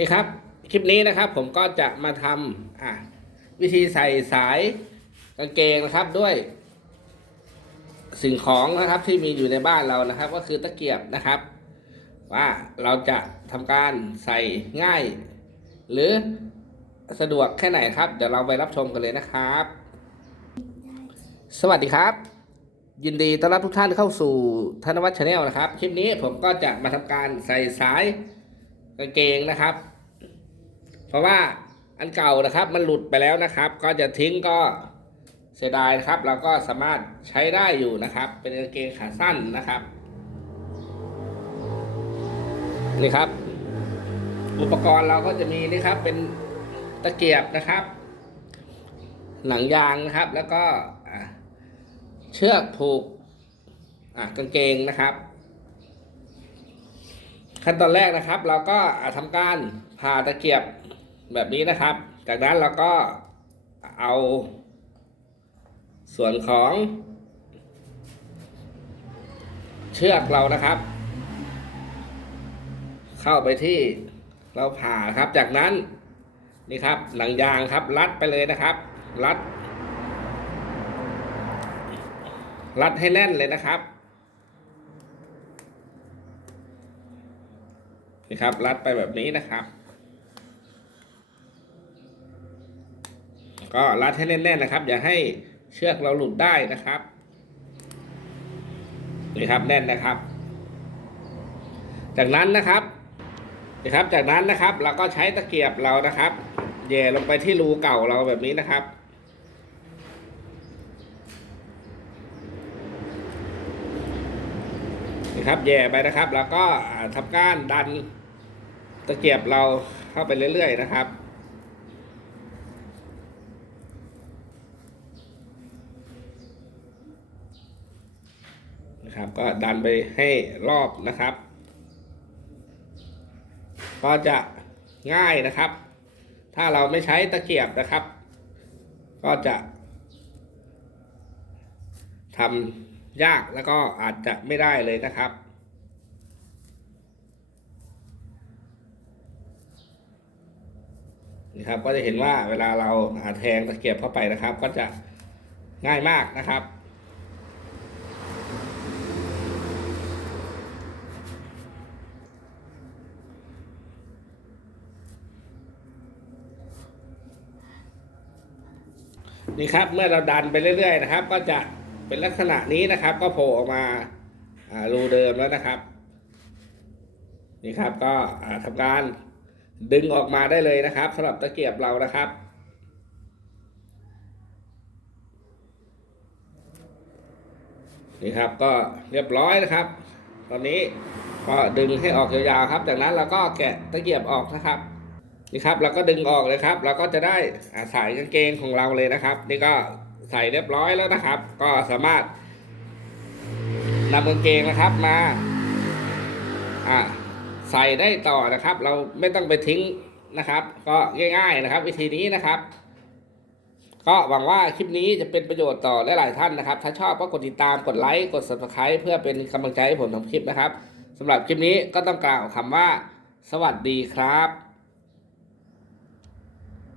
นี่ครับ คลิปนี้นะครับผมก็จะมาทำอะวิธีใส่สายกางเกงนะครับด้วย สิ่งของนะครับที่มีอยู่ในบ้านเรานะครับ ก็คือตะเกียบนะครับ ว่าเราจะทำการใส่ง่าย หรือสะดวกแค่ไหนครับ เดี๋ยวเราไปรับชมกันเลยนะครับ สวัสดีครับ ยินดีต้อนรับทุกท่านเข้าสู่ธนวัฒน์ชาแนลนะครับ คลิปนี้ผมก็จะมาทำการใส่สาย กางเกงนะครับ เพราะว่าอันเก่านะครับ มันหลุดไปแล้วนะครับ ก็จะทิ้งก็เสียดายนะครับ เราก็สามารถใช้ได้อยู่นะครับ เป็นกางเกงขาสั้นนะครับนี่ครับ อุปกรณ์เราก็จะมีนี่ครับ เป็นตะเกียบนะครับ หนังยางนะครับ แล้วก็เชือกผูกกางเกงนะครับ ขั้นตอนแรกนะครับ เราก็อะทำการผ่าตะเกียบแบบนี้นะครับ จากนั้นเราก็เอา ส่วนของ เชือกเรานะครับ เข้าไปที่เราผ่าครับ จากนั้นนี่ครับหนังยางครับ รัดไปเลยนะครับ รัด รัดให้แน่นเลยนะครับ นี่ครับ รัดไปแบบนี้นะครับ ก็รัดให้แน่นๆนะครับ อย่าให้เชือกเราหลุดได้นะครับนี่ครับแน่นนะครับ จากนั้นนะครับนะครับ จากนั้นนะครับเราก็ใช้ตะเกียบเรานะครับแย่ลงไปที่รูเก่าเราแบบนี้นะครับนะครับแย่ไปนะครับ แล้วก็อ่าทำการดัน ตะเกียบเราเข้าไปเรื่อยๆนะครับ นะครับ ก็ดันไปให้รอบนะครับ ก็จะง่ายนะครับ ถ้าเราไม่ใช้ตะเกียบนะครับ ก็จะทำยากแล้วก็อาจจะไม่ได้เลยนะครับ นี่ครับ ก็จะเห็นว่าเวลาเราแทงตะเกียบเข้าไปนะครับ ก็จะง่ายมากนะครับนี่ครับเมื่อเราดันไปเรื่อย ๆ นะครับ ก็จะเป็นลักษณะนี้นะครับ ก็โผล่ออกมาารูเดิมแล้วนะครับ นี่ครับก็ทำการ ดึงออกมาได้เลยนะครับสำหรับตะเกียบเรานะครับ นี่ครับก็เรียบร้อยนะครับ ตอนนี้ก็ดึงให้ออกยาวๆครับ จากนั้นเราก็แกะตะเกียบออกนะครับนี่ครับเราก็ดึงออกเลยครับ เราก็จะได้อาสายกางเกงของเราเลยนะครับ นี่ก็ใส่เรียบร้อยแล้วนะครับ ก็สามารถนำกางเกงนะครับมาอ่า ใส่ได้ต่อนะครับ เราไม่ต้องไปทิ้งนะครับ ก็ง่าย ๆนะครับ วิธีนี้นะครับ ก็หวังว่าคลิปนี้จะเป็นประโยชน์ต่อหลายๆท่านนะครับ ถ้าชอบก็กดติดตามกดไลค์กด subscribe เพื่อเป็นกำลังใจให้ผมทำคลิปนะครับสำหรับคลิปนี้ก็ต้องกล่าวคำว่า สวัสดีครับ